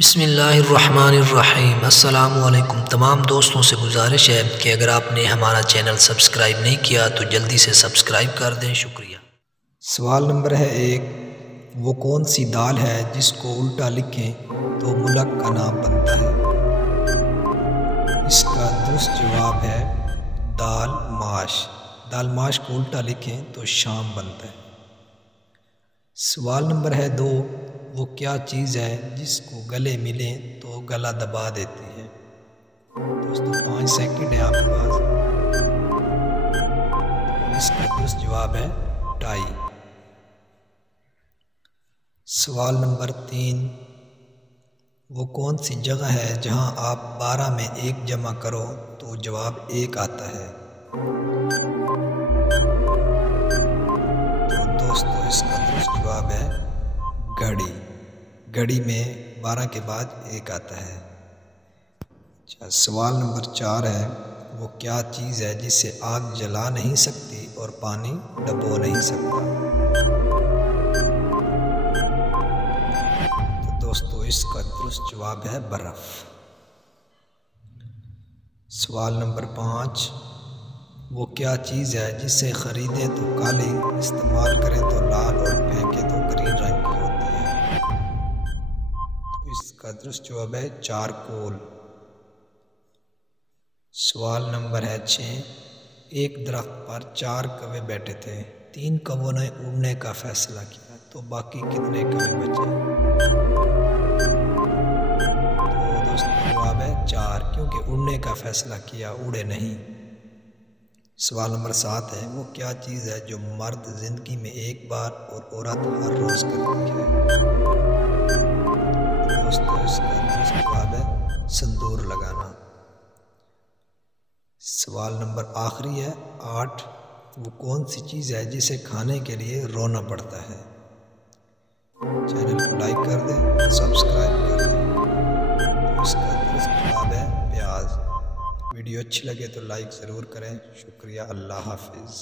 बिस्मिल्लाहिर्रहमानिर्रहीम। अस्सलामुअलैकुम। तमाम दोस्तों से गुजारिश है कि अगर आपने हमारा चैनल सब्सक्राइब नहीं किया तो जल्दी से सब्सक्राइब कर दें। शुक्रिया। सवाल नंबर है 1, वो कौन सी दाल है जिसको उल्टा लिखें तो मुल्क का नाम बनता है? इसका दुरुस्त जवाब है दाल माश। दाल माश को उल्टा लिखें तो शाम बनता है। सवाल नंबर है 2, वो क्या चीज़ है जिसको गले मिलें तो गला दबा देती है? दोस्तों 5 सेकंड है आपके पास। इसका दुरुस्त जवाब है टाई। सवाल नंबर 3, वो कौन सी जगह है जहां आप 12 में 1 जमा करो तो जवाब 1 आता है? तो दोस्तों इसका दुरुस्त जवाब है घड़ी। घड़ी में 12 के बाद 1 आता है। अच्छा, सवाल नंबर 4 है, वो क्या चीज़ है जिसे आग जला नहीं सकती और पानी डबो नहीं सकता? तो दोस्तों इसका दुरुस्त जवाब है बर्फ़। सवाल नंबर 5, वो क्या चीज़ है जिसे ख़रीदें तो काली, इस्तेमाल करें तो लाल और फेंकें तो ग्रीन रंग की होती है? तो इसका दुरुस्त जवाब है चारकोल। सवाल नंबर है 6, एक दरख्त पर 4 कौवे बैठे थे। 3 कौवों ने उड़ने का फैसला किया तो बाकी कितने कौवे बचे? तो दोस्तों जवाब है 4, क्योंकि उड़ने का फैसला किया, उड़े नहीं। सवाल नंबर 7 है, वो क्या चीज़ है जो मर्द ज़िंदगी में 1 बार और औरत हर रोज़ करती है? दोस्तों इसका दुरुस्त जवाब है सिंदूर लगाना। सवाल नंबर आखिरी है 8, वो कौन सी चीज़ है जिसे खाने के लिए रोना पड़ता है? चैनल को लाइक कर दें, सब्सक्राइब कर दें। तो इसका दुरुस्त जवाब है प्याज। वीडियो अच्छी लगे तो लाइक ज़रूर करें। शुक्रिया। अल्लाह हाफिज़।